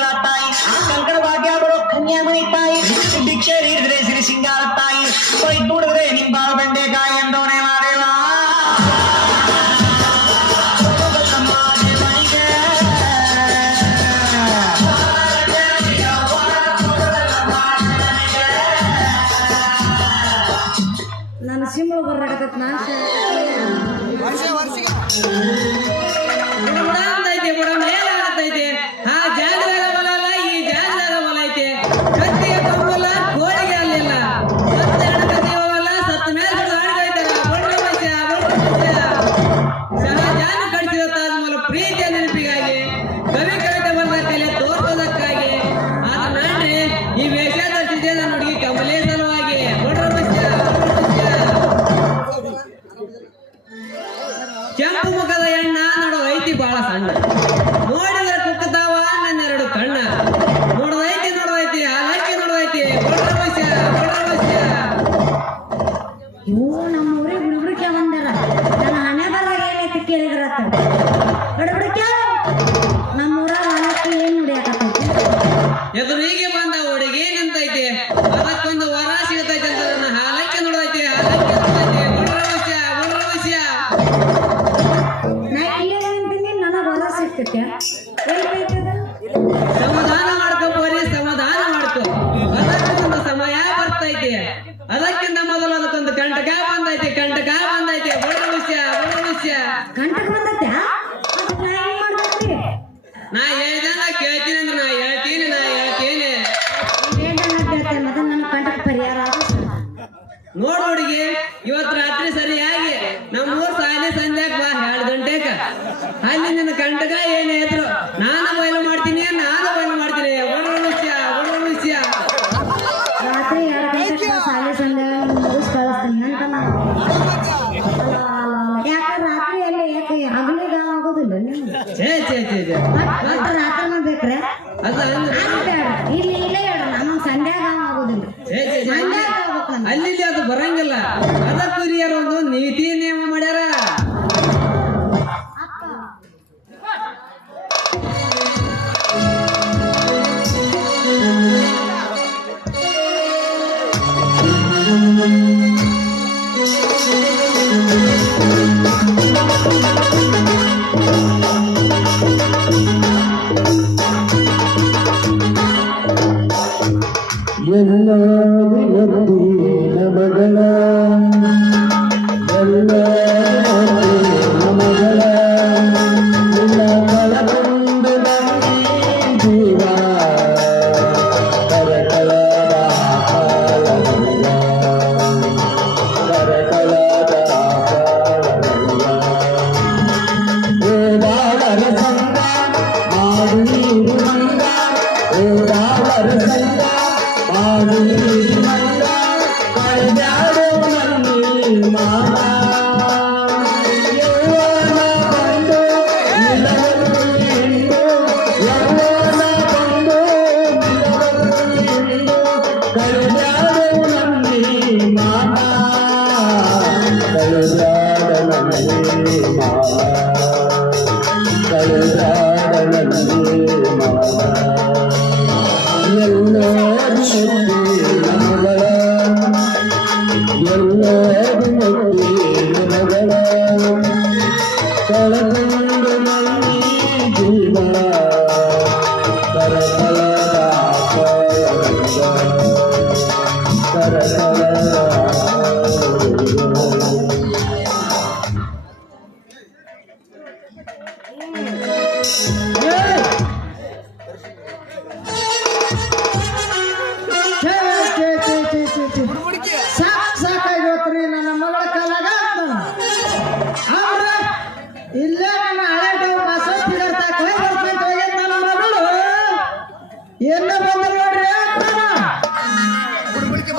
लाताई। कंकड़ वाग्या बड़ो खनिया मणि ಕೆಂಪು ಮುಖದ ಎಣ್ಣ ನೋಡೋ ಐತಿ ಬಹಳ ಸಣ್ಣ. ನೋಡಿದ್ರೆ ಕುಕ್ಕದ ಅದಕ್ಕೆ ಸಮಾಧಾನ ಮಾಡ್ಕೊಂಬರಿ ಸಮಾಧಾನ ಮಾಡ್ಕೊ. ಅದಕ್ಕಿಂತ ಸಮಯ ಬರ್ತೈತಿ. ಅದಕ್ಕಿಂತ ಮೊದಲು ಅದಕ್ಕೊಂದು ಕಂಟಕ ಬಂದೈತಿ ಕಂಟಕ ಬಂದೈತಿ. ಒಳ್ಳೆ ವಿಷಯ ವಿಷಯ. ನಾ ಹೇಳ್ದಂಗ ಕೇಳ್ತೀನಿ ಅಂದ್ರೆ ನಾ ಹೇಳ್ತೀನಿ ನಾ ಹೇಳ್ತೀನಿ. ನೋಡ್ ನೋಡಿ కళ మంది జీవ కరకళ என்ன ಬಂದ ನೋಡ್ರಿ ಬುಡ್ಬುಡಿಕೆ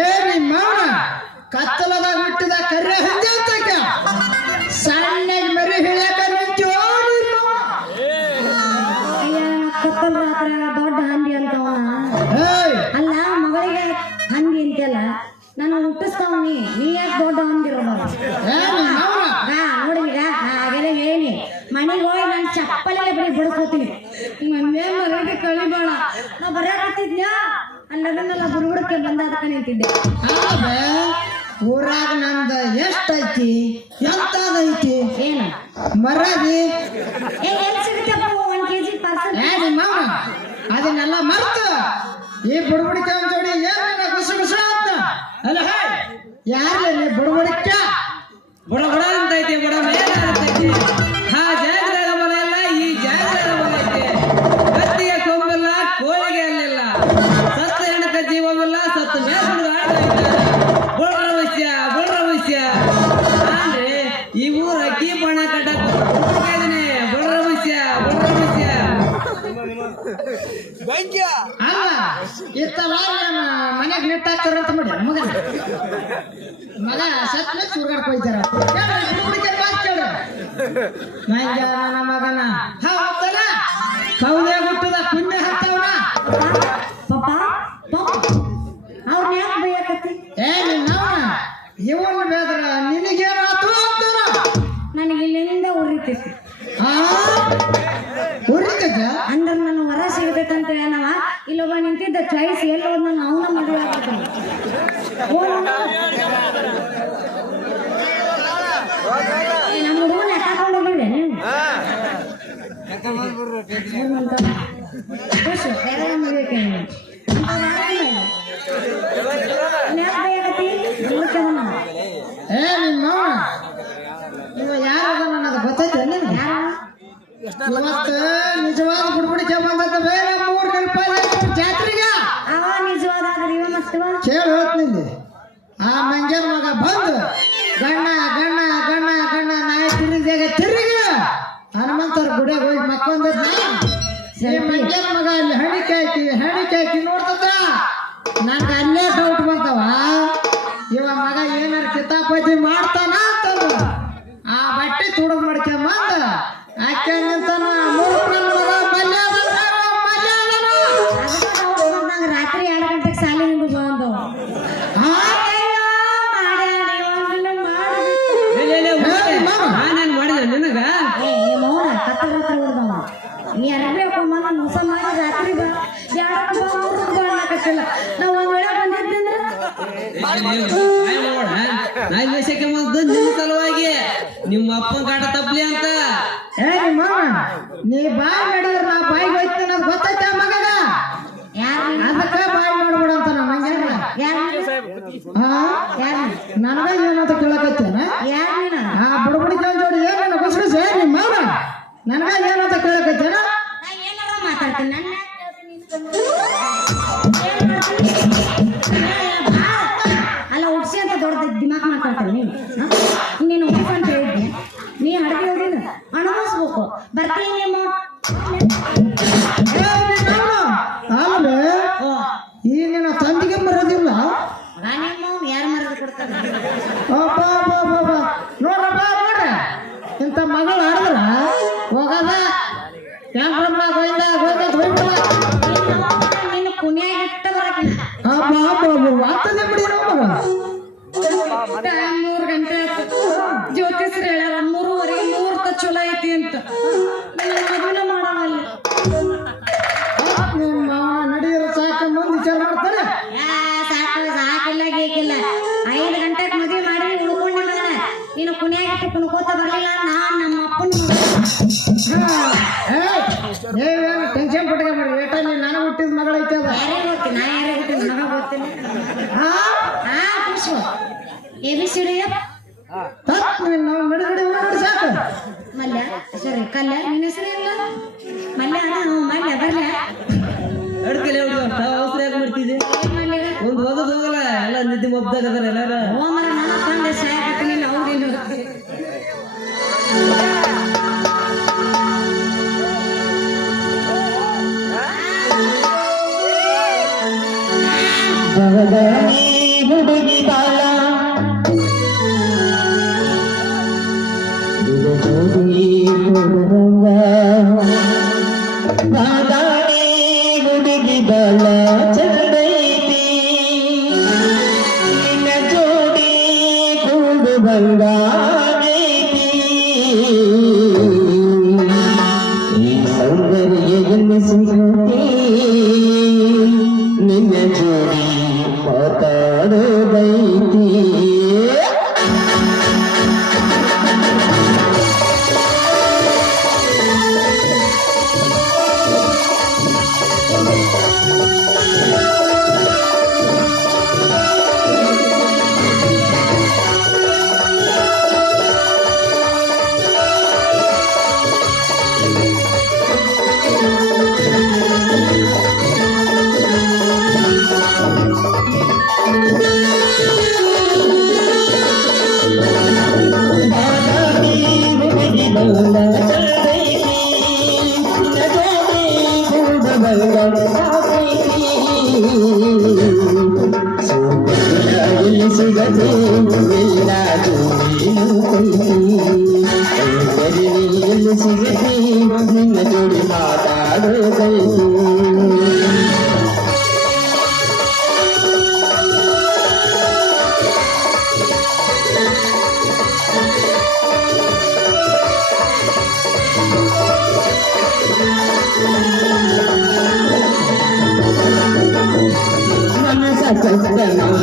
ಏರಿ ಮಾವ ಕತ್ತಲದಾಗ ಬಿಟ್ಟಿದ ಕರ್ರೆ ಹಂದೆ ನಿಂತಿದ್ನ್ಯಾ ಅಲ್ಲದನ್ನೆಲ್ಲ ಬುಡುಬುಡಕ್ಕೆ ಬಂದಾದಕ್ಕೆ ನಿಂತಿದ್ದೆ ಆಗ ಊರಾಗ ನಂದ ಎಷ್ಟೈತಿ ಎಂತದೈತಿ ಏನು? ಮರದಿ? ಏ ಎಲ್ಲಿ ಸಿಗುತ್ತಪ್ಪ ಒಂದ್ ಕೆಜಿ ಪಾರ್ಸಲ್ ಏ ನಿಮ್ಮ ಮಾವ ಅದನ್ನೆಲ್ಲ ಮರ್ತು. ಈ ಬುಡಬುಡಿಕೆ ಒಂದ್ ಜೋಡಿ ಏನ ಗುಸು ಗುಸು ಅಂತ ಅಲ್ಲ ಯಾರ್ಲಿ ಬುಡಬುಡಿಕೆ? ಬುಡ ಬುಡ ಅಂತೈತಿ ಬುಡ ಮೇಲೆ ನನ್ನ ಮಗನ. ಹೌದಲ್ಲ ಕೌದೆ ಹುಟ್ಟದ ಪುಣ್ಯ ಹತ್ತವನ. ಪಪ್ಪ ಅವ್ರನ್ನ ಯಾಕೆ ಬೈಯಕತ್ತಿ? ಏ ನಿನ್ನವನ. ಇವನ್ ಬೇದ್ರ ನಿನಗೇನಾತು ಅಂತಾರ? ನನಗೆ ಇಲ್ಲಿಂದ ಉರಿತೈತಿ. ಆ? ಉರಿತೈತ? ಅಂದ್ರೆ ನನ್ನ ವರ ಸಿಗತೈತಂತ ಏನವ? ಇಲ್ಲೊಬ್ಬ ನಿಂತಿದ್ದ ಚಾಯ್ಸ್ ಎಲ್ಲಿ ಹೋದ್ ನಾನು ಅವನ ಮದುವೆ ಆಗ್ತಾನೆ ಹುಡುಗನ ಕರ್ಕೊಂಡು ಹೋಗಿದ್ದೆ ನೀನು ಖುಷಿ ಬೇರೆ ಮದುವೆ ಏ ಇವತ್ತು ನಿಜವಾದ ಬೇರೆ ನಿಜವಾದ ಕೇಳಿ ಆ ಮಂಜನ್ ಮಗ ಬಂದು ಗಣ್ಣ ತಪ್ಪಲಿ ಅಂತ? ಏ ನಿಮ್ಮ ನೀ ಬಾಯ್ ಮಾಡಿದ್ರ ನಾ ಬಾಯಿ ಹೋಯ್ತೀನಿ ಅನ್ನೋದು ಗೊತ್ತೈತೆ ಮಗಗ? ಯಾರು ಅದಕ್ಕ ಬಾಯ್ ಮಾಡ್ಬಿಡ ಅಂತ ನಮ್ಮ ಮಂಗ್ಯಾನ ಯಾರು ಹಾ ಯಾರು ನನಗ ಏನಂತ ಕೇಳಕತ್ತೇನ? ಯಾರು ನೀನು ಆ ಬುಡಬುಡಿಕೆ ಜೋಡಿ ಏನ ಗುಸ್ಗುಸ್ ಏ ನಿಮ್ಮ ನನಗ ಏನಂತ ಕೇಳಕತ್ತೇನ? ಮಾತಾಡ್ತೀನಿ? ಏನ್. ಅಲ್ಲ ಉಡ್ಸಿ ಅಂತ ದೊಡ್ಡ ದಿಮಾಕ್ ಮಾತಾಡ್ತೀನಿ ನೀನು. ಬರ್ತೀನಿ ಓ ಈ ನಿನ್ನ ತಂದಿಗೆ ಬರೋದಿಲ್ಲ ನಿಮ್ಮ ಯಾರು ಮರದ ಕೊಡ್ತಾರೆ. ನೋಡ್ರಪ್ಪ ನೋಡ್ರಿ ಇಂಥ ಮಗಳು ಆಡಿದ್ರ? ಹೋಗದ? ಗೋವಿಂದ ಗೋವಿಂದ ನಿನ್ನ ಇಟ್ಟ ಬರಕಿಲ್ಲ ಅಬ್ಬ ವಾತದೆ ಬಿಡಿ ನೋಡುವ ఏమి చూడయ్యా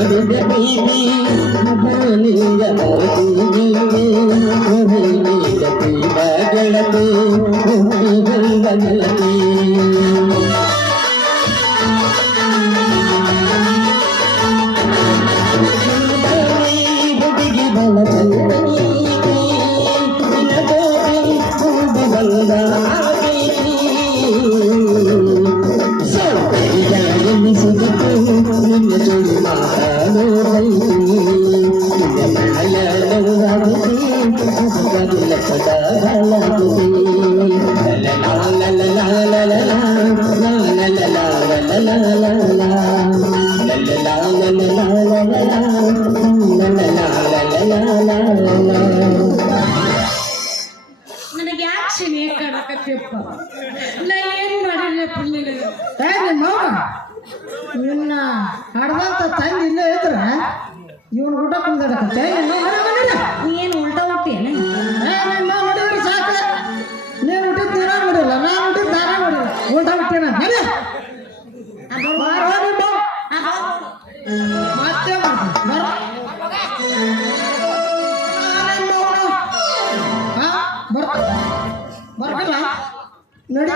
ಗಣಪತಿ ಮತ್ತೆ ನೀನು ಉಲ್ಟಾ ಹುಟ್ಟಿ ನೋಡಿದ್ರೆ ಸಾಕು. ನೀನು ಹುಟ್ಟಿದ ತೀರಾ ನೋಡಿಲ್ಲ ನಾನು ಹುಟ್ಟಿದ ತಾನೇ ನೋಡಿಲ್ಲ. ಉಲ್ಟಾ ಹುಟ್ಟಿನ ಮತ್ತೆ ಬರ್ತಾ ಬರ್ತಾ ನೋಡಿ